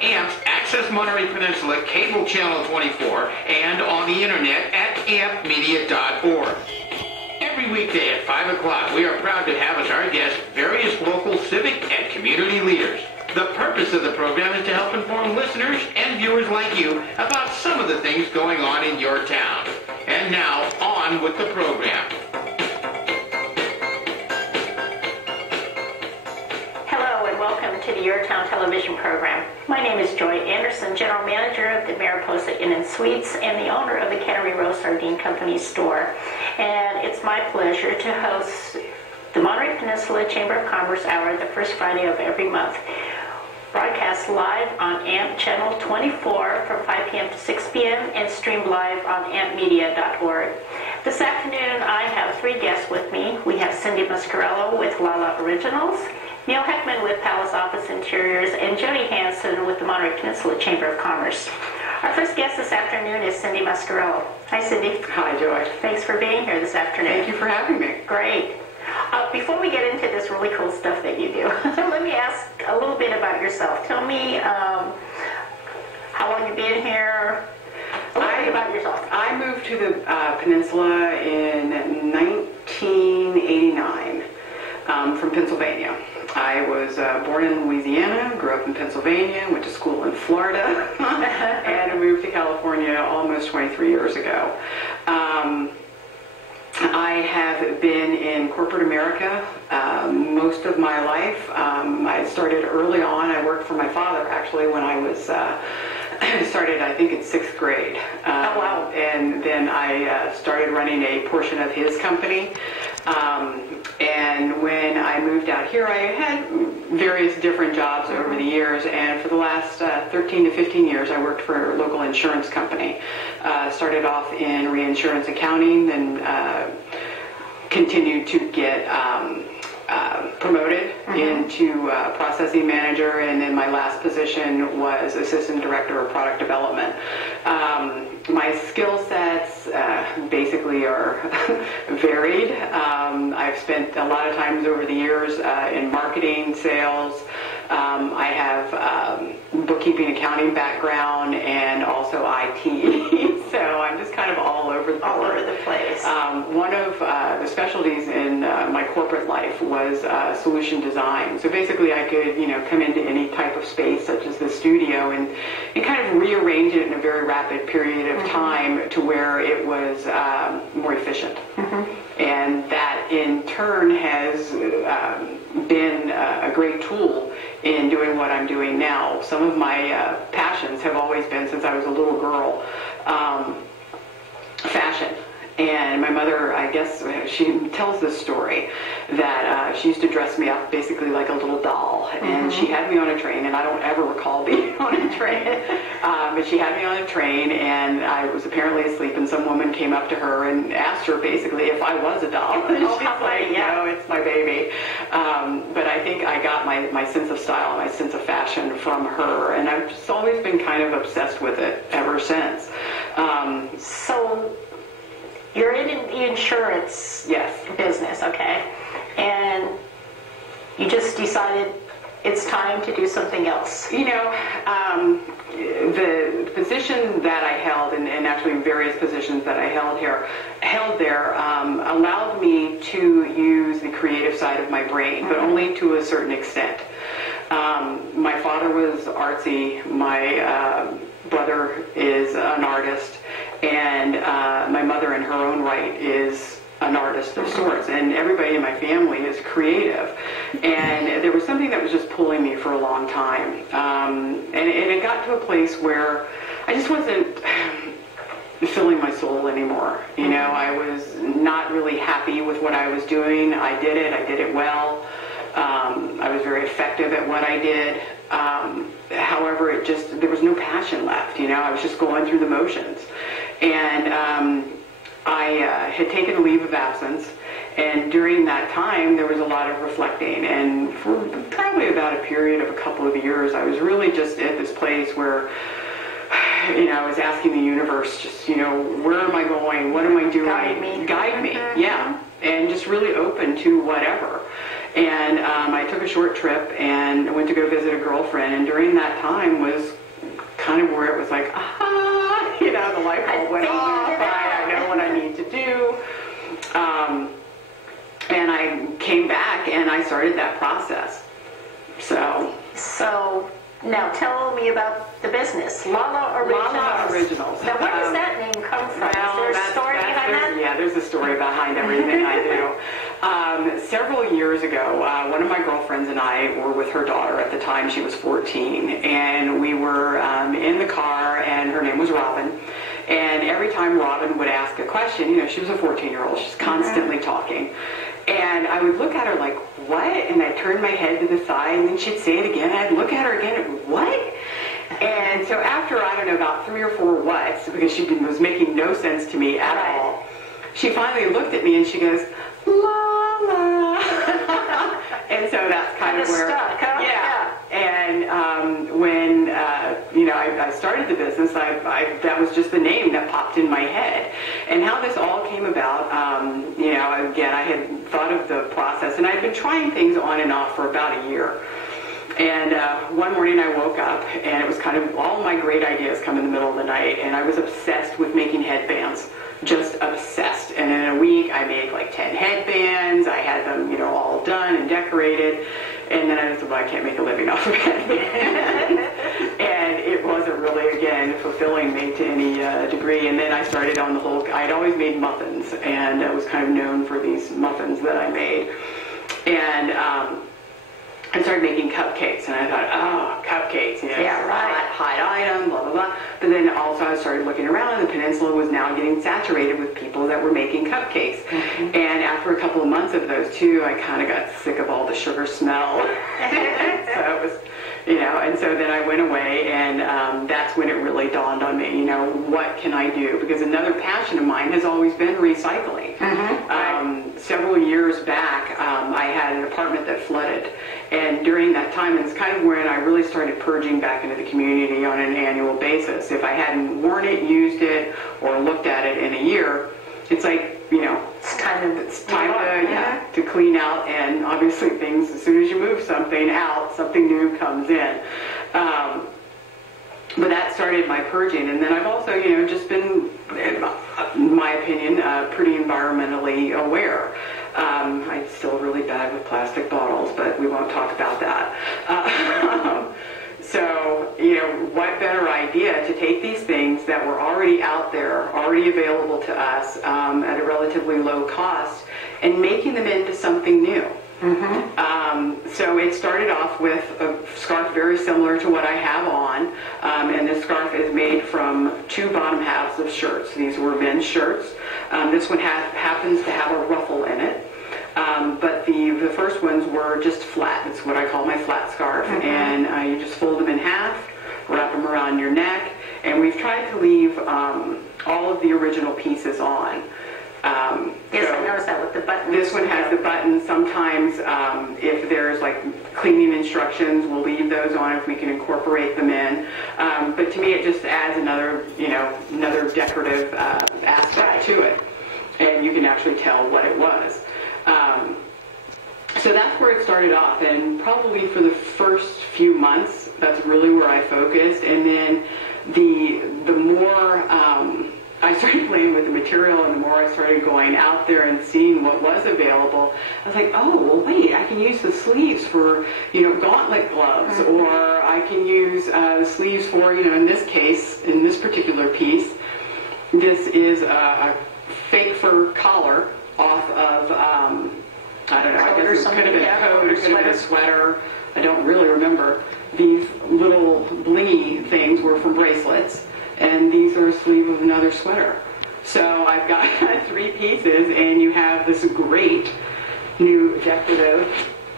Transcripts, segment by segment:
AMP's Access Monterey Peninsula Cable Channel 24 and on the internet at ampmedia.org. Every weekday at 5 o'clock, we are proud to have as our guests various local civic and community leaders. The purpose of the program is to help inform listeners and viewers like you about some of the things going on in your town. And now, on with the program. Hello and welcome to the Your Town television program. My name is Joy Anderson, General Manager of the Mariposa Inn and Suites and the owner of the Cannery Row Sardine Company store. And it's my pleasure to host the Monterey Peninsula Chamber of Commerce Hour the first Friday of every month. Broadcast live on AMP Channel 24 from 5 p.m. to 6 p.m. and streamed live on ampmedia.org. This afternoon I have three guests with me. We have Cindy Muscarello with LaLa Originals, Neil Heckman with Palace Office Interiors, and Jody Hanson with the Monterey Peninsula Chamber of Commerce. Our first guest this afternoon is Cindy Muscarello. Hi, Cindy. Hi, Joy. Thanks for being here this afternoon. Thank you for having me. Great. Before we get into this really cool stuff that you do, let me ask a little bit about yourself. Tell me how long you've been here. A little bit about yourself. I moved to the peninsula in 1989 from Pennsylvania. I was born in Louisiana, grew up in Pennsylvania, went to school in Florida, and moved to California almost 23 years ago. I have been in corporate America most of my life. I started early on. I worked for my father, actually, when I was started, I think, in 6th grade. Oh, wow. And then I started running a portion of his company. And when I moved out here, I had various different jobs over the years, and for the last 13 to 15 years, I worked for a local insurance company. Started off in reinsurance accounting, then continued to get promoted into processing manager, and then my last position was assistant director of product development. My skill sets basically are varied. I've spent a lot of times over the years in marketing, sales. I have bookkeeping, accounting background, and also IT. So I'm just kind of all over the board. All over the place. One of the specialties in my corporate life was solution design. So basically I could, come into any type of space such as the studio and kind of rearrange it in a very rapid period of time to where it was more efficient. And that in turn has been a great tool in doing what I'm doing now. Some of my passions have always been, since I was a little girl, fashion. And my mother, I guess, she tells this story that she used to dress me up basically like a little doll. And she had me on a train, and I don't ever recall being on a train. But she had me on a train, and I was apparently asleep, and some woman came up to her and asked her basically if I was a doll. And she's like, no, it's my baby. But I think I got my sense of style, my sense of fashion from her, and I've just always been kind of obsessed with it ever since. So you're in the insurance business, okay? And you just decided it's time to do something else. The position that I held, and actually various positions that I held there, allowed me to use the creative side of my brain, but only to a certain extent. My father was artsy. My brother is an artist. And my mother, in her own right, is an artist of sorts, and everybody in my family is creative. And there was something that was just pulling me for a long time. And it got to a place where I just wasn't filling my soul anymore. I was not really happy with what I was doing. I did it well. I was very effective at what I did. However, there was no passion left. I was just going through the motions. And I had taken a leave of absence, and during that time there was a lot of reflecting, and for probably about a period of a couple of years I was really just at this place where I was asking the universe, just where am I going, what am I doing, guide me, yeah, and just really open to whatever. And I took a short trip and went to go visit a girlfriend. And during that time was kind of where it was like, aha, you know, the light bulb went off. I know what I need to do. And I came back and I started that process. So now tell me about the business, LaLa Originals. LaLa Originals. Now, where does that name come from? Is there a story behind that? Yeah, there's a story behind everything I do. Several years ago, one of my girlfriends and I were with her daughter. At the time, she was 14, and we were in the car, and her name was Robin. And every time Robin would ask a question, you know, she was a 14-year-old. She's constantly talking. And I would look at her like, what? And I'd turn my head to the side, and then she'd say it again. I'd look at her again, and what? And so after, I don't know, about 3 or 4 whats, because she was making no sense to me at all, she finally looked at me and she goes, LaLa. And so that's kind of where, stuck, huh? yeah. And when you know, I started the business, that was just the name that popped in my head. And how this all came about, you know, again, I had thought of the process, and I'd been trying things on and off for about a year. And one morning I woke up, and it was kind of all my great ideas come in the middle of the night, and I was obsessed with making headbands, just obsessed. And in a week I made like 10 headbands. I had them, you know, all done and decorated. And then I just thought, well, I can't make a living off of headbands. And it wasn't really, again, fulfilling me to any degree. And then I started on the whole, I'd always made muffins, and I was kind of known for these muffins that I made. And I started making cupcakes, and I thought, oh, cupcakes, you know, yeah, right. hot item, blah, blah, blah. But then also I started looking around, and the peninsula was now getting saturated with people that were making cupcakes. Mm-hmm. And after a couple of months of those too, I kind of got sick of all the sugar smell. So it was, you know, and so then I went away, and that's when it really dawned on me, you know, what can I do? Because another passion of mine has always been recycling. Mm-hmm. Several years back, I had an apartment that flooded. And during that time, it's kind of when I really started purging back into the community on an annual basis. If I hadn't worn it, used it, or looked at it in a year, it's like, you know, it's time to clean out. And obviously things, as soon as you move something out, something new comes in. But that started my purging. And then I've also, you know, just been, in my opinion, pretty environmentally aware. I'm still really bad with plastic bottles, but we won't talk about that. So, you know, what better idea to take these things that were already out there, already available to us at a relatively low cost, and making them into something new. Mm-hmm. So it started off with a scarf very similar to what I have on, and this scarf is made from 2 bottom halves of shirts. These were men's shirts. This one happens to have a ruffle in it, but the first ones were just flat. It's what I call my flat scarf, mm-hmm. And you just fold them in half, wrap them around your neck, and we've tried to leave all of the original pieces on. Yes, so I noticed that with the buttons. This one has the buttons. Sometimes if there's like cleaning instructions, we'll leave those on if we can incorporate them in. But to me, it just adds another, you know, another decorative aspect to it. And you can actually tell what it was. So that's where it started off. And probably for the first few months, that's really where I focused. And then the more I started playing with the material, and the more I started going out there and seeing what was available, I was like, oh, well, wait, I can use the sleeves for, you know, gauntlet gloves, mm-hmm. or I can use the sleeves for, you know, in this case, in this particular piece, this is a fake fur collar off of, I don't know, I guess it could have been a coat, or could have been a sweater, I don't really remember. These little blingy things were from bracelets. And these are a sleeve of another sweater. So I've got 3 pieces, and you have this great new decorative,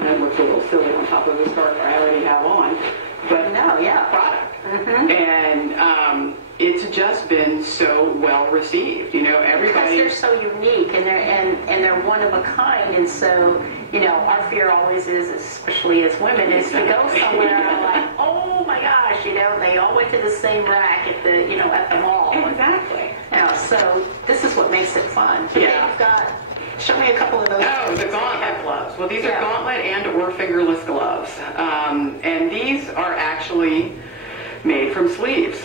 and it looks a little silly on top of the scarf I already have on, but no, yeah, product. Mm-hmm. And it's just been so well received. You know, everybody, because they're so unique, and they're one of a kind, and so, you know, our fear always is, especially as women, is to go somewhere and like, oh my gosh, you know, they all went to the same rack at the, you know, at the mall. Exactly. You know, so this is what makes it fun. So yeah. you've got Show me a couple of those. Oh, the gauntlet gloves. Well, these are gauntlet and or fingerless gloves. And these are actually made from sleeves.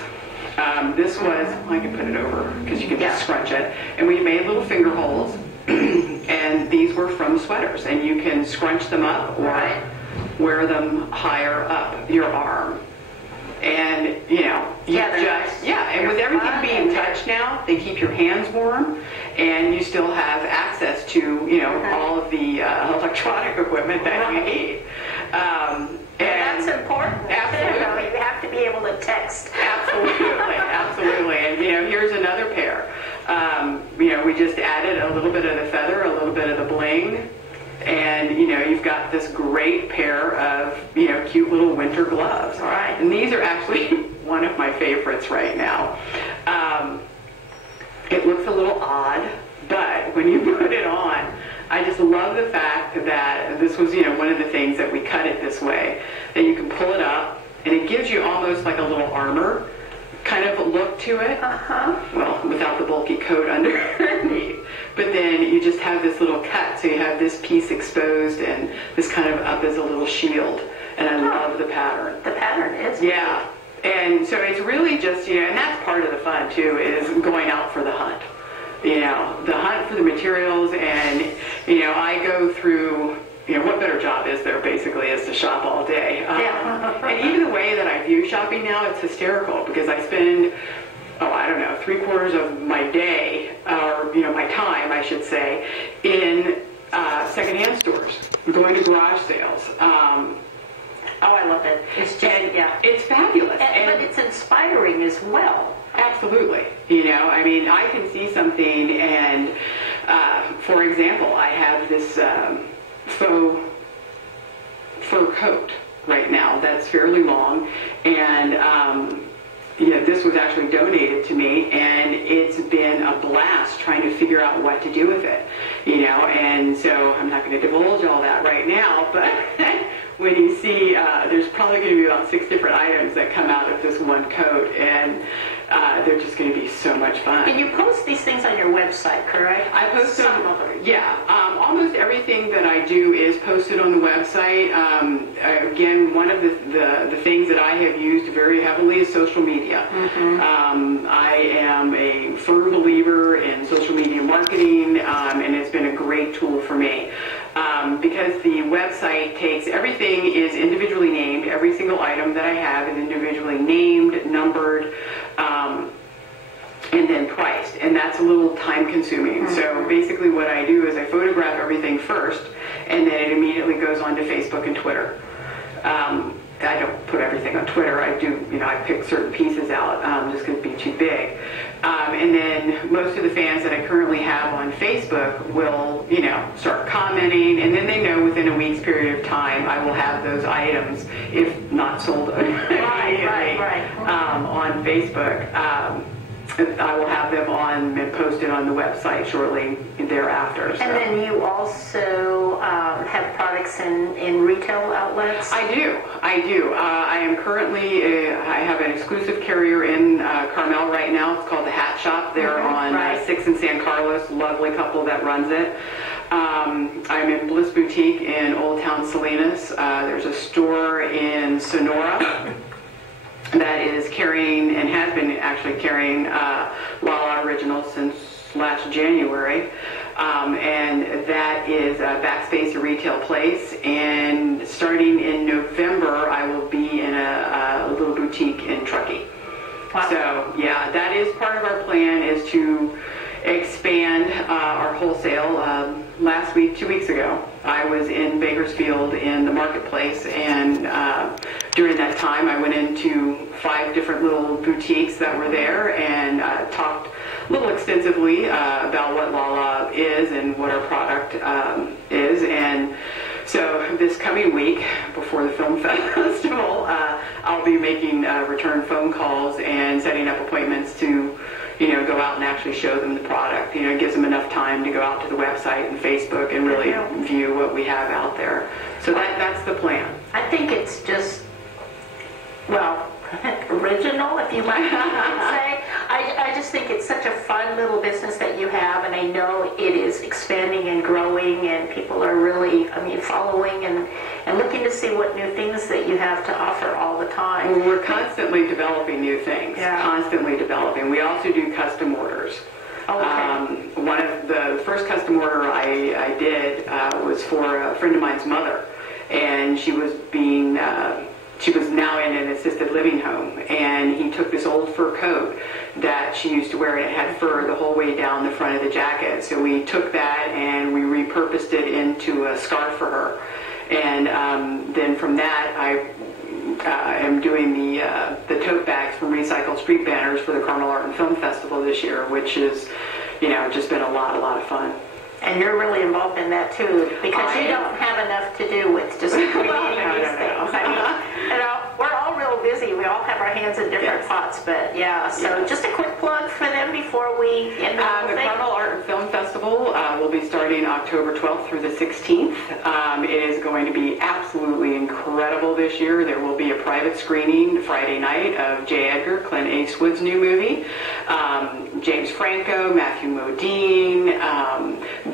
This was, I can put it over because you can just scrunch it. And we made little finger holes. And these were from sweaters. And you can scrunch them up or wear them higher up your arm. And, you know, and with everything being touched now, they keep your hands warm, and you still have access to, you know, all of the electronic equipment that you need. And that's important. Absolutely. You have to be able to text. Absolutely. And, you know, here's another pair. You know, we just added a little bit of the feather, a little bit of the bling. And, you know, you've got this great pair of, you know, cute little winter gloves. And these are actually one of my favorites right now. It looks a little odd, but when you put it on, I just love the fact that this was, you know, one of the things that we cut it this way, that you can pull it up, and it gives you almost like a little armor kind of look to it. Well, without the bulky coat underneath. But then you just have this little cut, so you have this piece exposed and this kind of up as a little shield. And I love the pattern. The pattern is And so it's really just, you know, and that's part of the fun too, is going out for the hunt. You know, the hunt for the materials, and, you know, I go through, you know, what better job is there basically is to shop all day. And even the way that I view shopping now, it's hysterical because I spend, I don't know, 3/4 of my day, or, you know, my time, I should say, in secondhand stores, going to garage sales. I love it. It's just, it's fabulous. But it's inspiring as well. Absolutely. You know, I mean, I can see something and, for example, I have this faux fur coat right now that's fairly long, and this was actually donated to me, and it's been a blast trying to figure out what to do with it, you know, and so I'm not going to divulge all that right now, but when you see, there's probably going to be about 6 different items that come out of this one coat, and they're just going to be so much fun. And you post these things on your website, correct? I post some of them. Yeah, almost everything that I do is posted on the website. Again, one of the things that I have used very heavily is social media. I am a firm believer in social media marketing, and it's been a great tool for me. Because the website takes, everything is individually named, every single item that I have is individually named, numbered, and then priced, and that's a little time consuming. So basically what I do is I photograph everything first, and then it immediately goes on to Facebook and Twitter. I don't put everything on Twitter. I do, you know, I pick certain pieces out just because it'd be too big. And then most of the fans that I currently have on Facebook will, you know, start commenting, and then they know within a week's period of time I will have those items, if not sold immediately, on Facebook. I will have them on and posted on the website shortly thereafter. So. And then you also have products in retail outlets? I do. I am currently, I have an exclusive carrier in Carmel right now. It's called the Hat Shop. They're on 6th and San Carlos. Lovely couple that runs it. I'm in Bliss Boutique in Old Town Salinas. There's a store in Sonora that is carrying, and has been actually carrying, LaLa Originals since last January. And that is Backspace, a retail place. And starting in November, I will be in a little boutique in Truckee. Wow. So, yeah, that is part of our plan, is to expand our wholesale. Last week, 2 weeks ago, I was in Bakersfield in the marketplace, and during that time I went into 5 different little boutiques that were there and talked a little extensively about what LaLa is and what our product is. And so this coming week, before the film festival, I'll be making return phone calls and setting up appointments to, you know, go out and actually show them the product. You know, it gives them enough time to go out to the website and Facebook and really view what we have out there. So that's the plan. I think it's just, well, original, if you might say. I just just think it's such a fun little business that you have, and I know it is expanding and growing, and people are really, following and looking to see what new things that you have to offer all the time. Well, we're constantly developing new things, constantly developing. We also do custom orders. Okay. One of the first custom order I did was for a friend of mine's mother, and she was now in an assisted living home, and he took this old fur coat that she used to wear, and it had fur the whole way down the front of the jacket. So we took that and we repurposed it into a scarf for her. And then from that, I am doing the tote bags from recycled street banners for the Carmel Art and Film Festival this year, which is, just been a lot of fun. And you're really involved in that too, because you don't have enough to do with just creating these things. We're all real busy. We all have our hands in different pots, but So just a quick plug for them before we end the thing. Carmel Art and Film Festival will be starting October 12th through the 16th. It is going to be absolutely incredible this year. There will be a private screening Friday night of J. Edgar, Clint Eastwood's new movie. James Franco, Matthew Modine,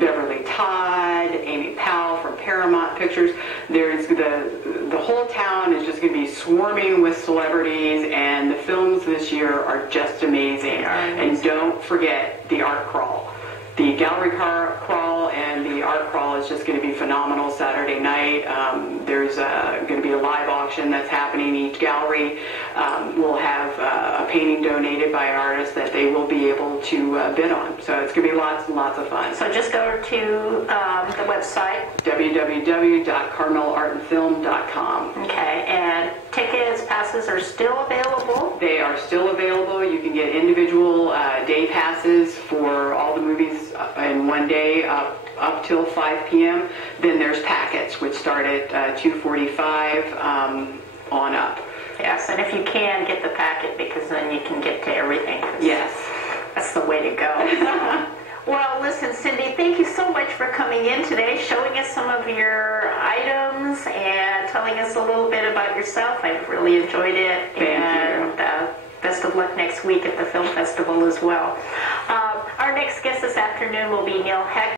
Beverly Todd, Amy Powell from Paramount Pictures. There's the whole town is just going to be swarming with celebrities, and the films this year are just amazing. And don't forget the art crawl. The gallery crawl and the art crawl is just going to be phenomenal Saturday night. There's going to be a live auction that's happening. Each gallery will have a painting donated by an artist that they will be able to bid on. So it's going to be lots and lots of fun. So just go to the website. www.carmelartandfilm.com. Okay, and tickets, passes are still available? They are still available. You can get individual day passes for all the movies in one day up till 5 p.m. Then there's packets, which start at 2:45 on up. Yes, and if you can, get the packet, because then you can get to everything. Yes. That's the way to go. Well, listen, Cindy, thank you so much for coming in today, showing us some of your items and telling us a little bit about yourself. I've really enjoyed it. Thank you. Best of luck next week at the film festival as well. Our next guest this afternoon will be Neil Heck.